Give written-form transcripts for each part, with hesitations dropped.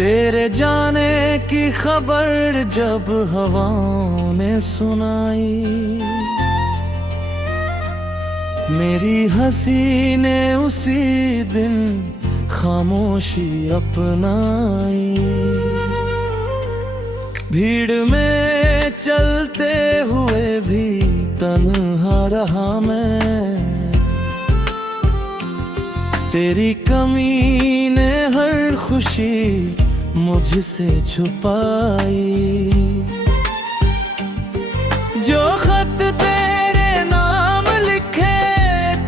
तेरे जाने की खबर जब हवाओं ने सुनाई, मेरी हंसी ने उसी दिन खामोशी अपनाई। भीड़ में चलते हुए भी तन्हा रहा मैं, तेरी कमी ने हर खुशी मुझसे छुपाई। जो खत तेरे नाम लिखे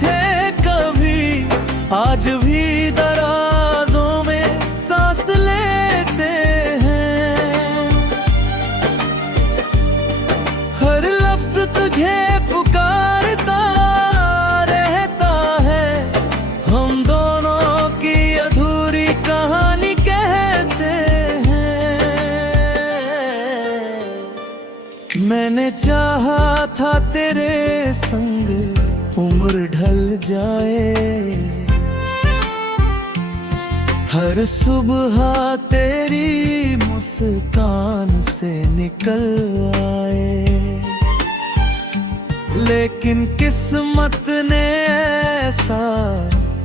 थे कभी, आज भी दराजों में सांस लेते हैं। हर लफ्ज तुझे पुकारता रहता है, हम दोनों की अधूरी कहानी कहते हैं। मैंने चाहा था तेरे संग उम्र ढल जाए, हर सुबह तेरी मुस्कान से निकल आए। लेकिन किस्मत ने ऐसा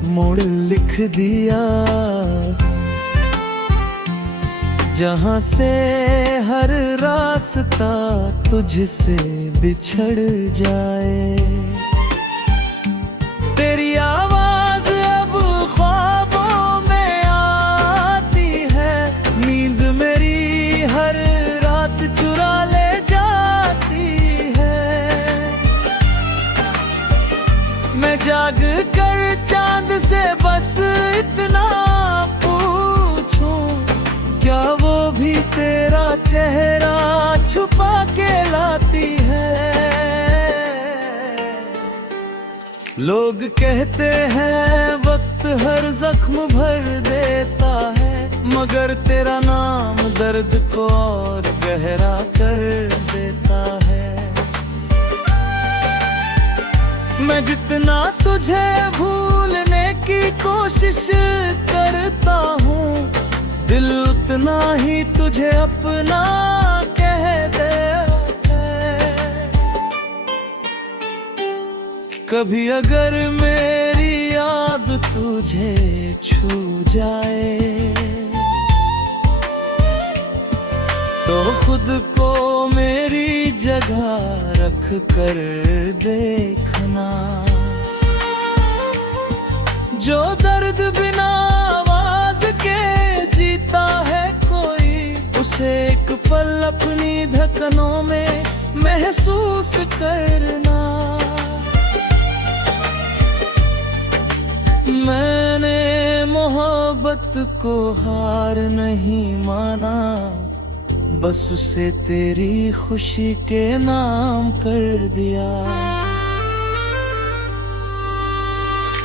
मोड़ लिख दिया, जहां से हर रास्ता तुझसे बिछड़ जाए। तेरी आवाज अब ख्वाबों में आती है, नींद मेरी हर रात चुरा ले जाती है। मैं जाग कर चांद से बस इतना पूछूं, क्या वो भी तेरा चेहरा छुपा के लाती है। लोग कहते हैं वक्त हर जख्म भर देता है, मगर तेरा नाम दर्द को और गहरा कर देता है। मैं जितना तुझे भूलने की कोशिश करता हूँ, दिल उतना ही तुझे अपना कह देता है। कभी अगर मेरी याद तुझे छू जाए, तो खुद को मेरी जगह रख कर देखना। जो दर्द बिना आवाज के जीता है कोई, उसे एक पल अपनी धड़कनों में महसूस करना। मैंने मोहब्बत को हार नहीं माना, बस उसे तेरी खुशी के नाम कर दिया।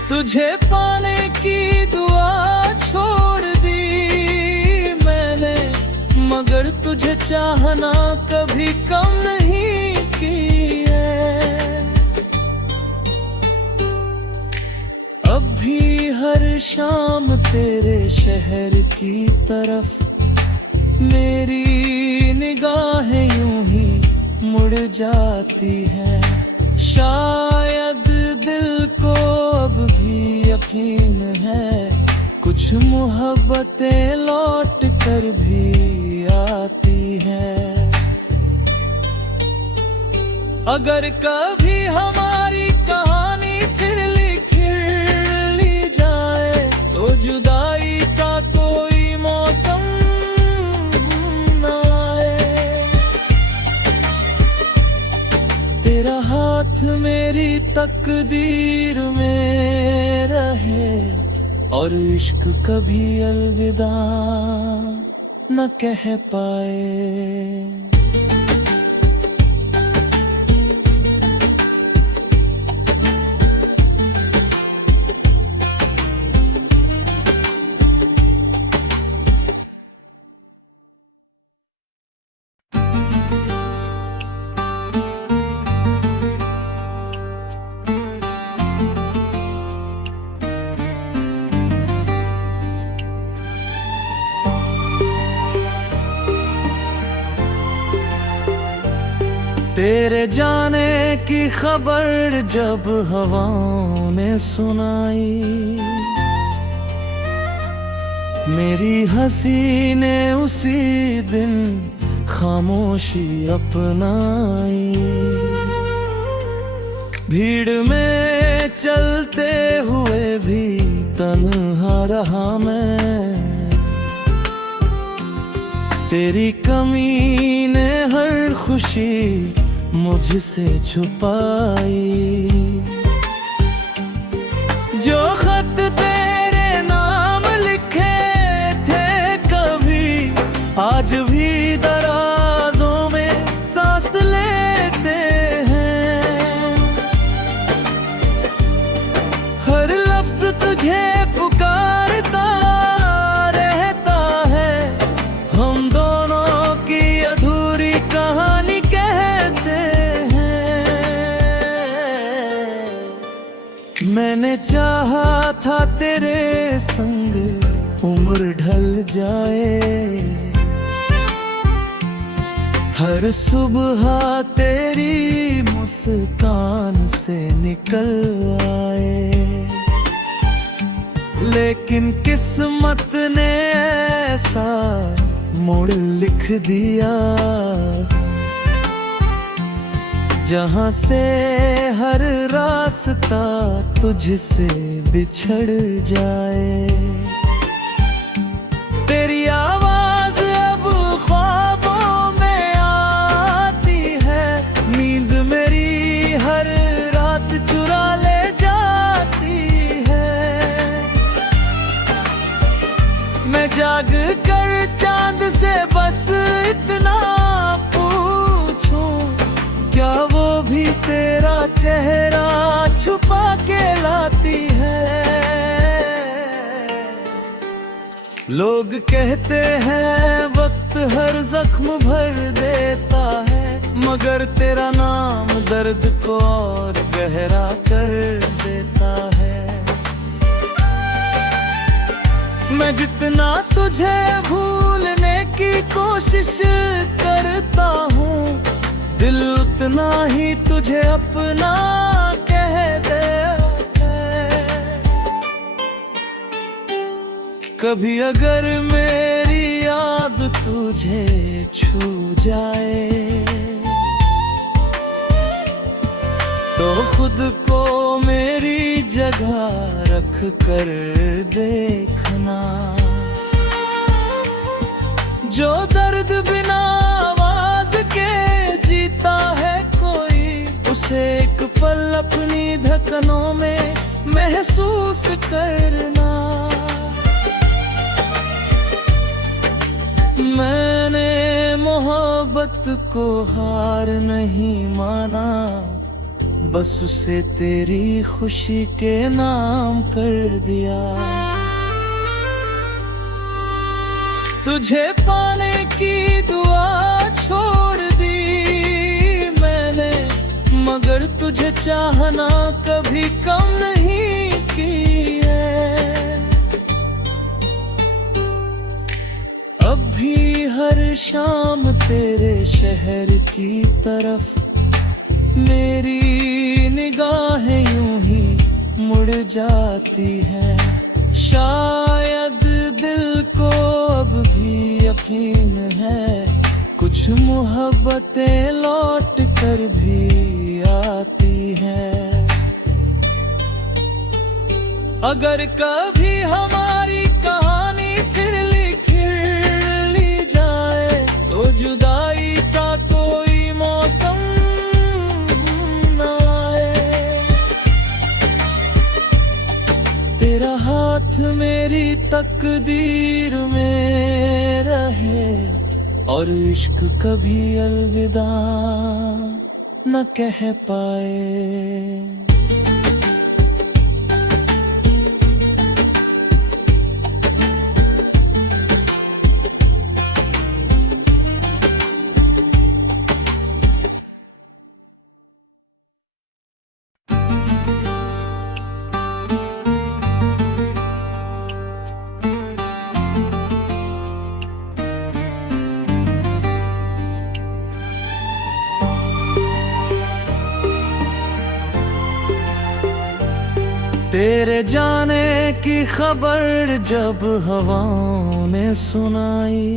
तुझे पाने की दुआ छोड़ दी मैंने, मगर तुझे चाहना कभी कम नहीं की है। अब भी हर शाम तेरे शहर की तरफ मेरी निगाहें यूं ही मुड़ जाती हैं। शायद दिल को अब भी यकीन है, कुछ मोहब्बतें लौट कर भी आती हैं। अगर कभी हमारी कहानी फिर लिख ली जाए, तो जुदाई का कोई मौसम न आए। तेरा हाथ मेरी तकदीर में रहे, और इश्क कभी अलविदा न कह पाए। तेरे जाने की खबर जब हवाओं ने सुनाई, मेरी हंसी ने उसी दिन खामोशी अपनाई। भीड़ में चलते हुए भी तन्हा रहा मैं, तेरी कमी ने हर खुशी मुझसे छुपाई। जो खत तेरे नाम लिखे थे कभी, आज भी दराजों में सांस लेते हैं। हर लफ्ज तुझे पुकारता रहता है, हम दोनों की अधूरी कहानी कहते हैं। मैंने चाहा था तेरे संग उम्र ढल जाए, हर सुबह तेरी मुस्कान से निकल आए। लेकिन किस्मत ने ऐसा मोड़ लिख दिया, जहां से हर रास्ता तुझसे बिछड़ जाए। तेरी आवाज अब ख्वाबों में आती है, नींद मेरी हर रात चुरा ले जाती है। मैं जाग कर चांद से बस इतना पूछूं, क्या वो भी तेरा चेहरा छुपा के लाती है। लोग कहते हैं वक्त हर जख्म भर देता है, मगर तेरा नाम दर्द को और गहरा कर देता है। मैं जितना तुझे भूलने की कोशिश करता हूँ, दिल उतना ही तुझे अपना कह देता है। कभी अगर मेरी याद तुझे छू जाए, तो खुद को मेरी जगह रख कर देखना। जो दर्द बिना आवाज के जीता है कोई, उसे एक पल अपनी धड़कनों में महसूस करना। मैंने मोहब्बत को हार नहीं माना, बस उसे तेरी खुशी के नाम कर दिया। तुझे पाने की दुआ छोड़ दी मैंने, मगर तुझे चाहना कभी कम नहीं की है। अब भी हर शाम तेरे शहर की तरफ मेरी निगाहें यूं ही मुड़ जाती हैं। शायद दिल को अब भी यकीन है, कुछ मोहब्बतें लौट कर भी आती हैं। अगर कभी हमारी कहानी फिर लिख ली जाए, तो जुदाई का कोई मौसम तेरा हाथ मेरी तकदीर में रहे, और इश्क कभी अलविदा न कह पाए। तेरे जाने की खबर जब हवाओं ने सुनाई,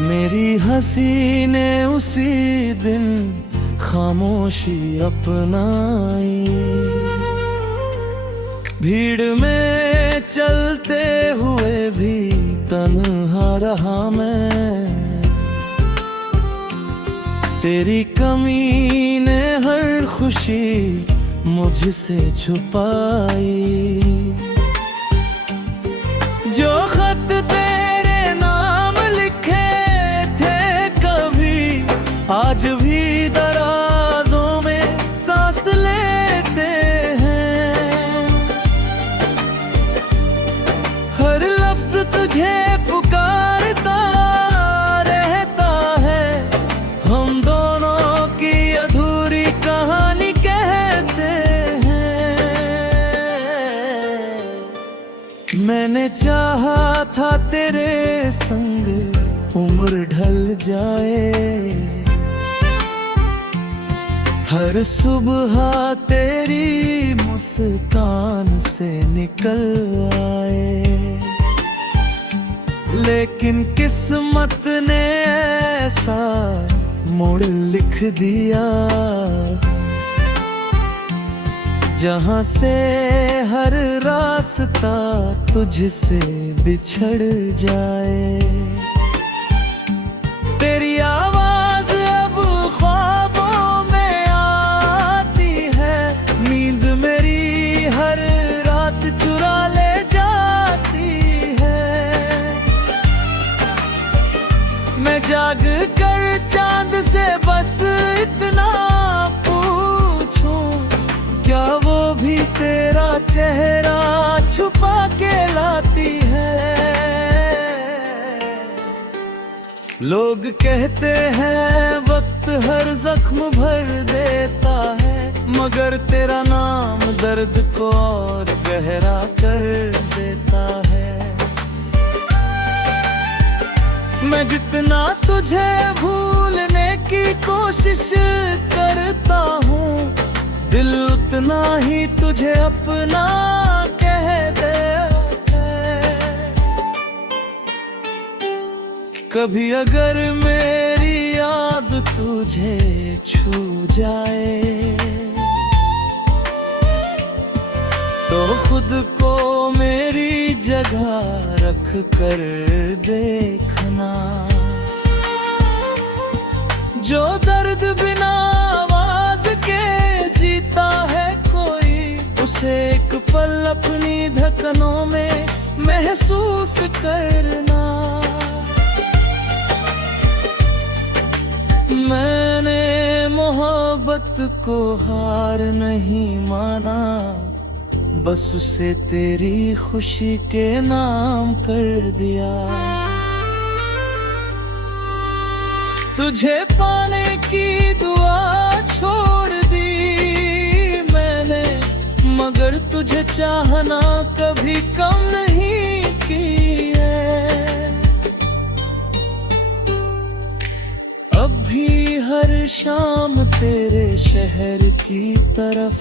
मेरी हंसी ने उसी दिन खामोशी अपनाई। भीड़ में चलते हुए भी तन्हा रहा मैं, तेरी कमी ने हर खुशी मुझसे छुपाई। जो खत तेरे नाम लिखे थे कभी, आज भी दराजों में सांस लेते हैं। हर लफ्ज तुझे पुकारता रहता है, हम दोनों की अधूरी कहानी कहते हैं। मैंने चाहा था तेरे संग उम्र ढल जाए, हर सुबह तेरी मुस्कान से निकल आए। लेकिन किस्मत ने ऐसा मोड़ लिख दिया, जहां से हर रास्ता तुझसे बिछड़ जाए। तेरी आवाज अब ख्वाबों में आती है, नींद मेरी हर रात चुरा ले जाती है। मैं जाग कर चांद से बस इतना पूछूं, क्या वो भी तेरा चेहरा छुपा के लाती है। लोग कहते हैं वक्त हर जख्म भर देता है, मगर तेरा नाम दर्द को और गहरा कर देता है। मैं जितना तुझे भूलने की कोशिश करता हूँ, दिल उतना ही तुझे अपना कह देता है। कभी अगर मेरी याद तुझे छू जाए, तो खुद को मेरी जगह रख कर देखना। जो दर्द बिना आवाज के जीता है कोई, उसे एक पल अपनी धड़कनों में महसूस करना। मैंने मोहब्बत को हार नहीं माना, बस उसे तेरी खुशी के नाम कर दिया। तुझे पाने की दुआ छोड़ दी मैंने, मगर तुझे चाहना कभी कम नहीं की है। अब भी हर शाम तेरे शहर की तरफ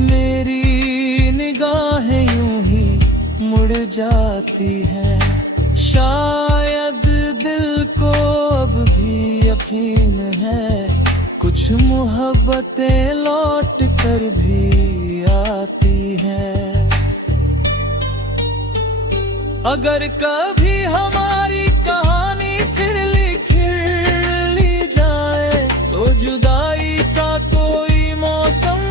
मेरी निगाहें यूं ही मुड़ जाती हैं। शायद दिल को अब भी यकीन है, कुछ मोहब्बतें लौट कर भी आती हैं। अगर कभी हमारी कहानी फिर लिख ली जाए, तो जुदाई का कोई मौसम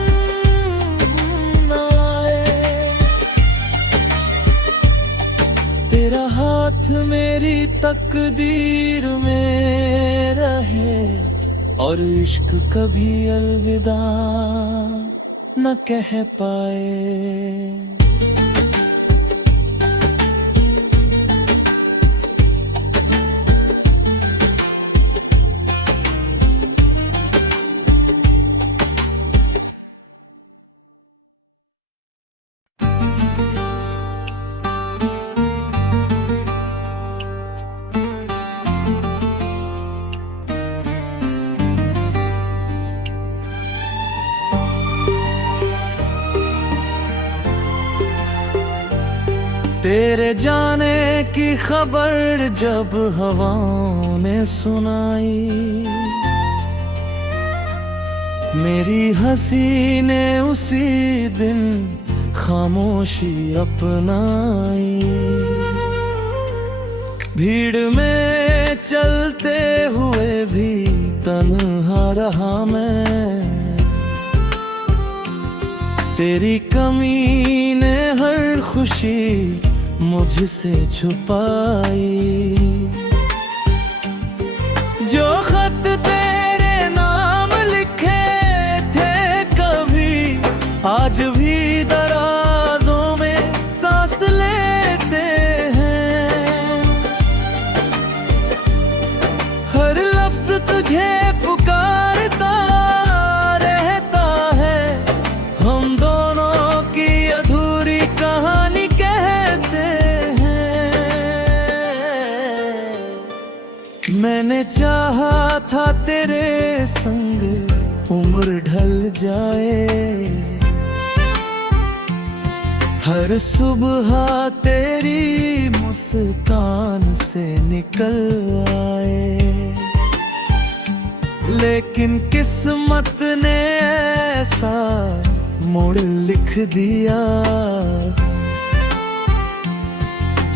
तेरा हाथ मेरी तकदीर में रहे, और इश्क कभी अलविदा न कह पाए। तेरे जाने की खबर जब हवाओं ने सुनाई, मेरी हंसी ने उसी दिन खामोशी अपनाई। भीड़ में चलते हुए भी तन्हा रहा मैं, तेरी कमी ने हर खुशी मुझसे छुपाई। जो खत तेरे नाम लिखे थे कभी, आज भी दराजों में सांस लेते हैं। हर लफ्ज तुझे पुकारता रहता है, हम दोनों की अधूरी कहानी कहते हैं। मैंने चाहा था तेरे संग उम्र ढल जाए, हर सुबह तेरी मुस्कान से निकल आए। लेकिन किस्मत ने ऐसा मोड़ लिख दिया,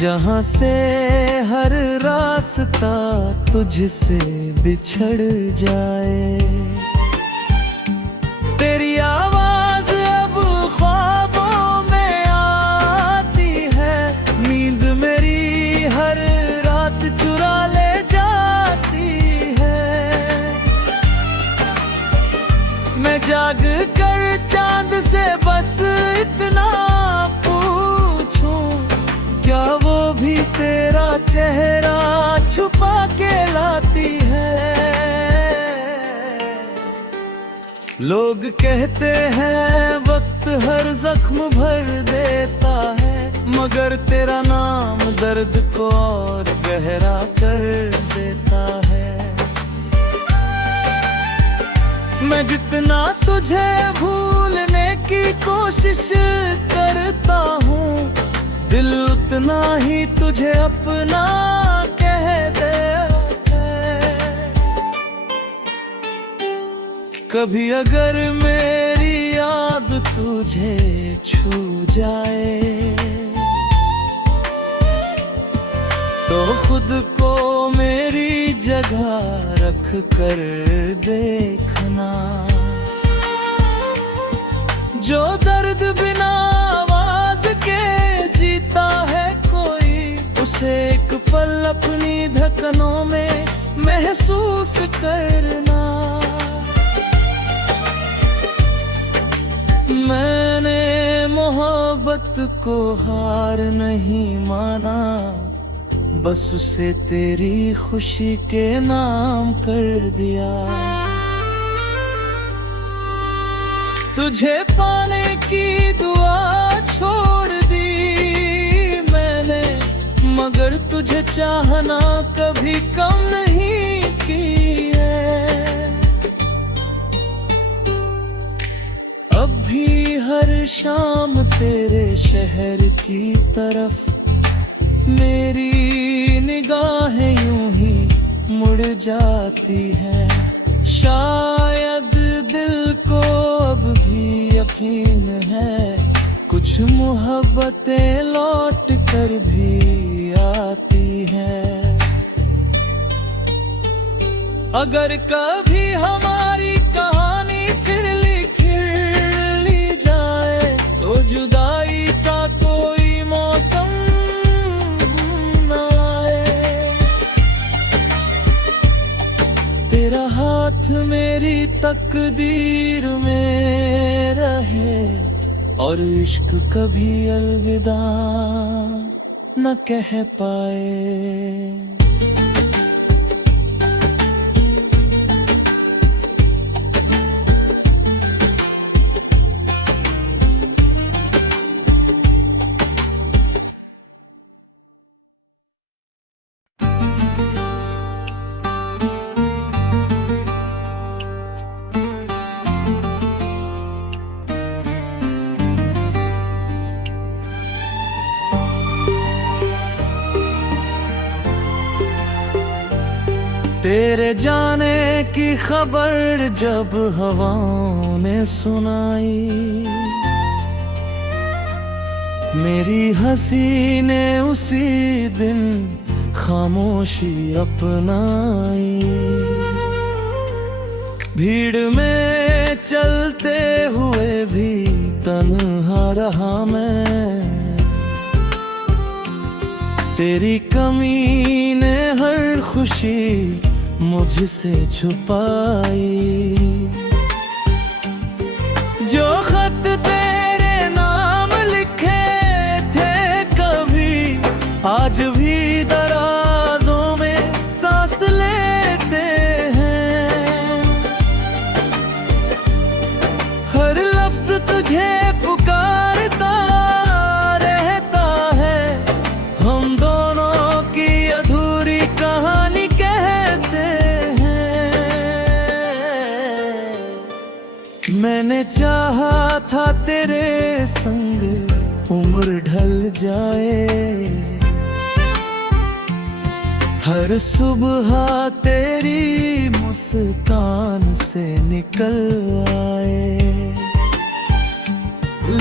जहां से हर रास्ता तुझसे बिछड़ जाए। तेरी आवाज अब ख्वाबों में आती है, नींद मेरी हर रात चुरा ले जाती है। मैं जाग कर चांद से बस इतना पूछूं, क्या वो भी तेरा चेहरा छुपा के लाती है। लोग कहते हैं वक्त हर जख्म भर देता है, मगर तेरा नाम दर्द को और गहरा कर देता है। मैं जितना तुझे भूलने की कोशिश करता हूँ, दिल उतना ही तुझे अपना कह देता है। कभी अगर मेरी याद तुझे छू जाए, तो खुद को मेरी जगह रख कर देखना। जो दर्द बिना आवाज के जीता है कोई, उसे एक पल अपनी धड़कनों में महसूस करना। मैंने मोहब्बत को हार नहीं माना, बस उसे तेरी खुशी के नाम कर दिया। तुझे पाने की दुआ छोड़ दी मैंने, मगर तुझे चाहना कभी कम नहीं की है। अब भी हर शाम तेरे शहर की तरफ मेरी निगाहें यूं ही मुड़ जाती हैं। शायद दिल को अब भी यकीन है, कुछ मोहब्बतें लौट कर भी आती हैं। अगर कभी हमारी कहानी फिर लिख ली जाए, तो जुदाई का कोई मौसम तेरा हाथ मेरी तकदीर में रहे, और इश्क कभी अलविदा न कह पाए। तेरे जाने की खबर जब हवाओं ने सुनाई, मेरी हंसी ने उसी दिन खामोशी अपनाई। भीड़ में चलते हुए भी तन्हा रहा मैं, तेरी कमी ने हर खुशी मुझसे छुपाई। जो खत तेरे नाम लिखे थे कभी, आज भी दराजों में सांस लेते हैं। हर लफ्ज तुझे पुकारता रहता है, हम दोनों की अधूरी कहानी कहते हैं। मैंने चाहा था तेरे संग उम्र ढल जाए, हर सुबह तेरी मुस्कान से निकल आए।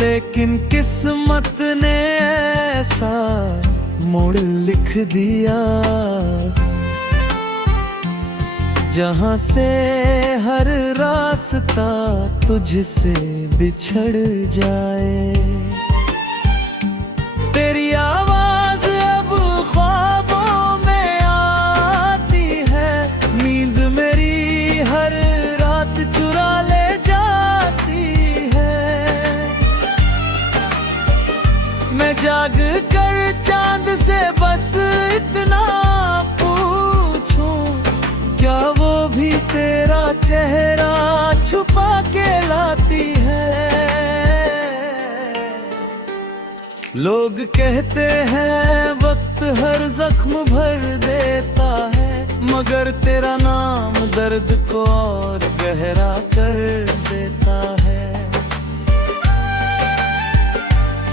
लेकिन किस्मत ने ऐसा मोड़ लिख दिया, जहां से हर रास्ता तुझसे बिछड़ जाए। तेरी आवाज अब ख्वाबों में आती है, नींद मेरी हर रात चुरा ले जाती है। मैं जाग कर चांद से बस इतना पूछूं, क्या वो भी तेरा चेहरा छुपा के लाती है। लोग कहते हैं वक्त हर जख्म भर देता है, मगर तेरा नाम दर्द को और गहरा कर देता है।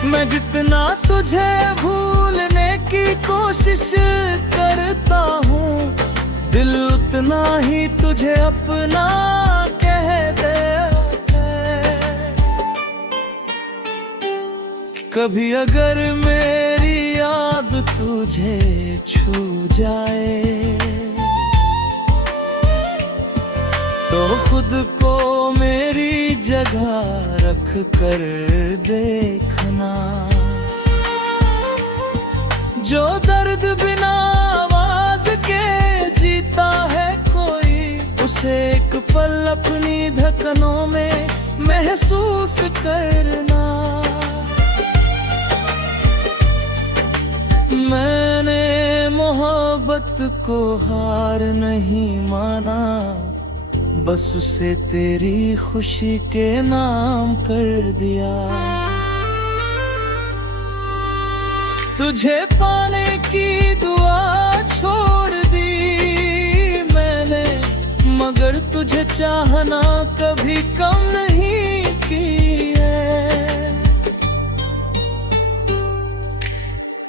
मैं जितना तुझे भूलने की कोशिश करता हूँ, दिल उतना ही तुझे अपना कह देता है। कभी अगर मेरी याद तुझे छू जाए, तो खुद को मेरी जगह रख कर देखना। जो दर्द बिना आवाज के जीता है कोई, उसे एक पल अपनी धड़कनों में महसूस करना। मैंने मोहब्बत को हार नहीं माना, बस उसे तेरी खुशी के नाम कर दिया। तुझे पाने की दुआ छोड़ दी मैंने, मगर तुझे चाहना कभी कम नहीं की है।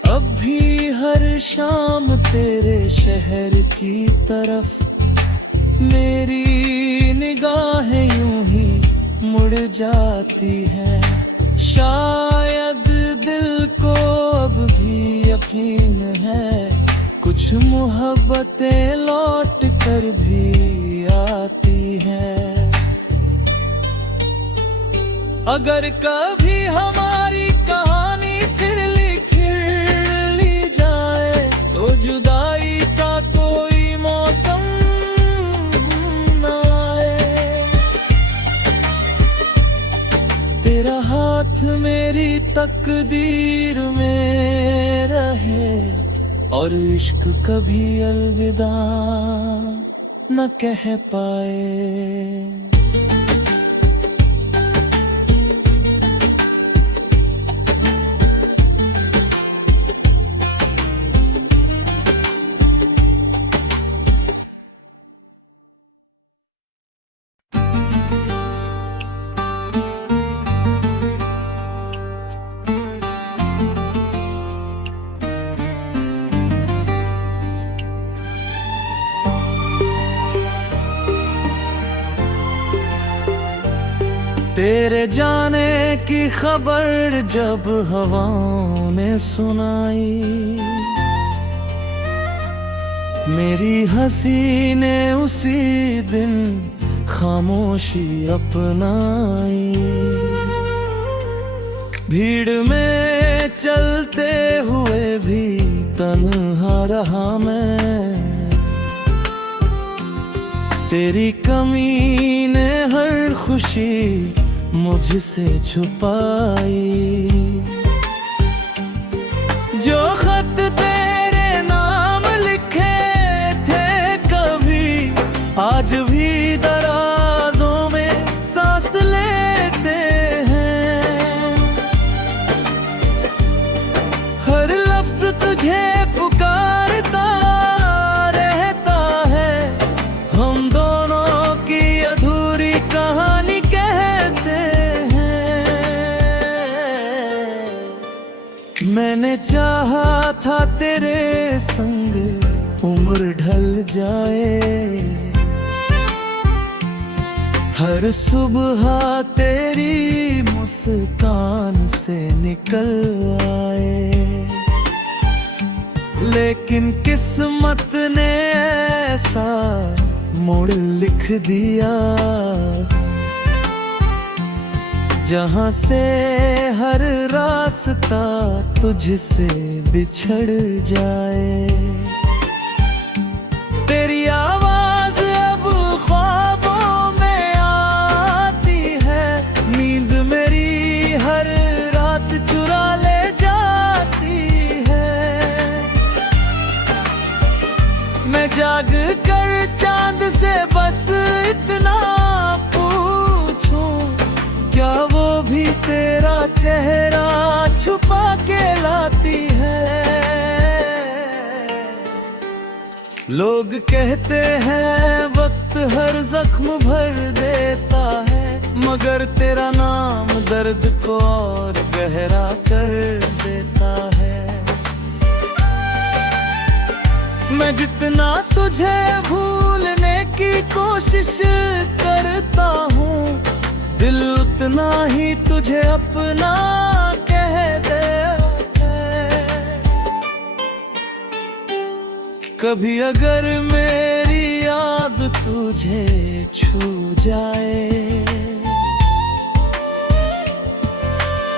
अब भी हर शाम तेरे शहर की तरफ मेरी निगाहें यूं ही मुड़ जाती हैं। शायद दिल को अब भी यकीन है, कुछ मोहब्बतें लौट कर भी आती हैं। अगर कभी हमारी कहानी फिर लिख ली जाए, तो जुदाई का कोई मौसम न आए। तेरा हाथ मेरी तकदीर में रहे, और इश्क कभी अलविदा न कह पाए। तेरे जाने की खबर जब हवाओं ने सुनाई, मेरी हंसी ने उसी दिन खामोशी अपनाई। भीड़ में चलते हुए भी तन्हा रहा मैं, तेरी कमी ने हर खुशी मुझसे छुपाई। जो खत तेरे नाम लिखे थे कभी, आज भी दराजों में सांस लेते हैं। हर लफ्ज तुझे पुकारता रहता है, हम दोनों की अधूरी कहानी कहते हैं। मैंने चाहा था तेरे संग उम्र ढल जाए, हर सुबह तेरी मुस्कान से निकल आए। लेकिन किस्मत ने ऐसा मोड़ लिख दिया, जहां से हर रास्ता तुझसे बिछड़ जाए। तेरी आवाज अब ख्वाबों में आती है, नींद मेरी हर रात चुरा ले जाती है। मैं जाग कर चांद से बस इतना पूछूं, क्या वो भी तेरा चेहरा छुपा के लाती है। लोग कहते हैं वक्त हर जख्म भर देता है, मगर तेरा नाम दर्द को और गहरा कर देता है। मैं जितना तुझे भूलने की कोशिश करता हूँ, दिल उतना ही तुझे अपना कह देता है। कभी अगर मेरी याद तुझे छू जाए,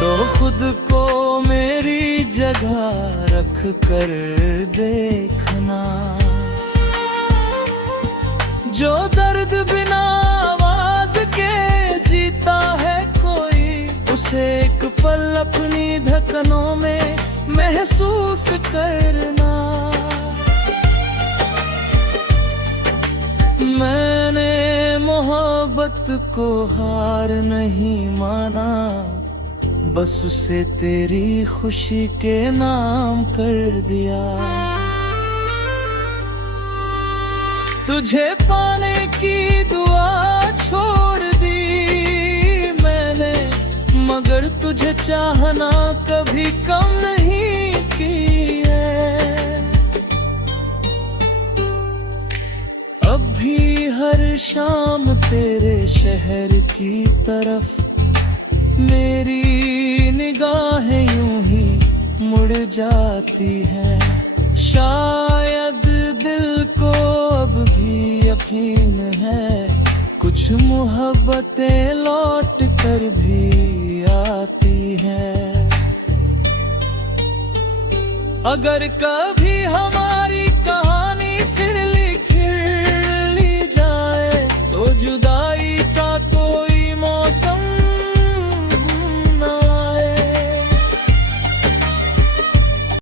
तो खुद को मेरी जगह रख कर देखना। जो दर्द बिना आवाज के जीता है कोई, उसे एक पल अपनी धड़कनों में महसूस करना। मैंने मोहब्बत को हार नहीं माना, बस उसे तेरी खुशी के नाम कर दिया। तुझे पाने की दुआ छोड़ दी मैंने, मगर तुझे चाहना कभी कम नहीं की है। अब भी हर शाम तेरे शहर की तरफ मेरी निगाहें यूं ही मुड़ जाती हैं। शायद दिल को अब भी यकीन है, कुछ मोहब्बतें लौट कर भी आती हैं। अगर कभी हम